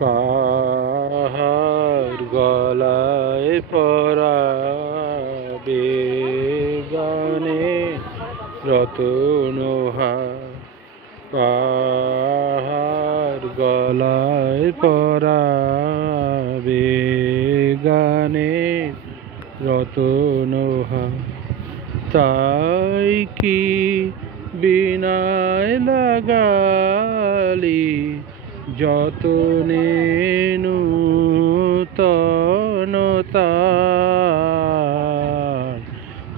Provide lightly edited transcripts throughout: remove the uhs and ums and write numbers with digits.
কাহার গলায় পরাবে গানে রতনহার, কাহার গলায় পরাবে গানে রতনহার। তাই কি বিনায় লাগালি যতনে নূতনতার,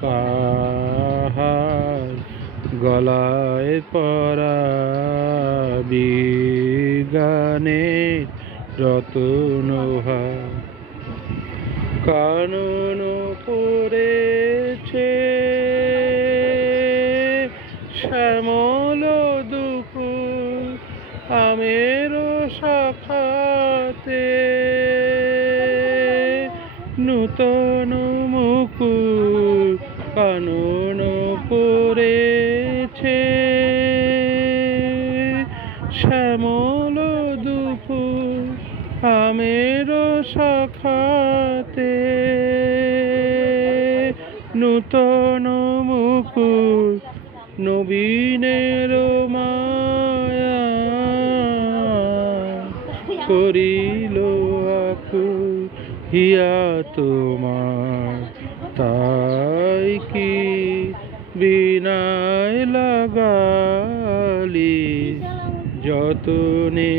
কাহার গলায় পরাবি গানে রতনহার। কানন পড়েছে শ্যামল দুকুল আমের শাখাতে, নূতন মুকুল কানন পড়েছে শ্যামল দুকুল আমের শাখাতে, নূতন মুকুল নবীনের মায়া করিল আকুল হিয়া তোমার। তাই কি বিনায় লাগালি যতনে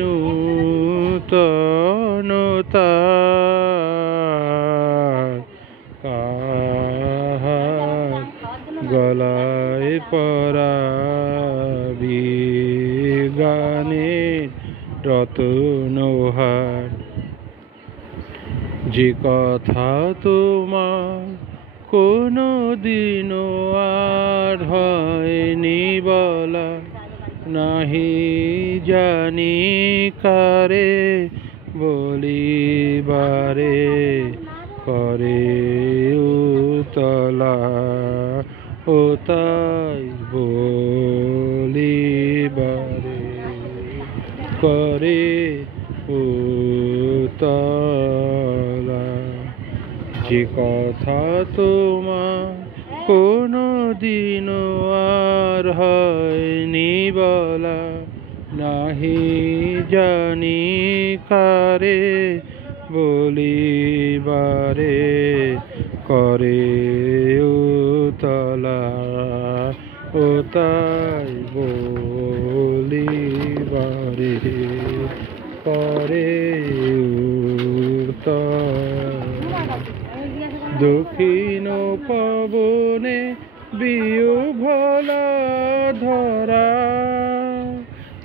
নূতনতার, কাহার গলায় পরাবি গানে রতনহার। যে কথা তোমার কোনো দিনও আর হয়নি বলা, নাহি জানি কারে বলিবারে করে উতলা, ও তাই বলিবারে করে উতলা। যে কথা তোমার কোনো দিনও আর হয়নি বলা, নাহি জানি কারে বলিবারে করে উতলা, ও তাই বলিবারে করে উতলা। দক্ষিণ পবনে বিয়ু ভোলা ধরা,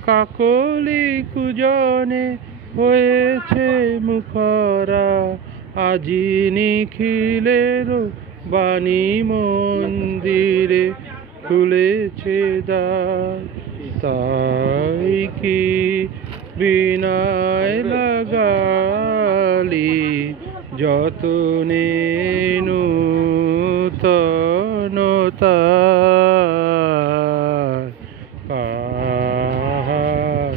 কাকলি কুজনে হয়েছে মুখরা, আজি নিখিলের বাণী মন্দিরে খুলেছে দ্বার। তাই কি বিনায় লাগালি যতনে নূতনতার, কাহার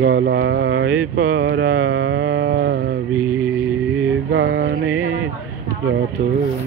গলায় পরাবি গানে রতন।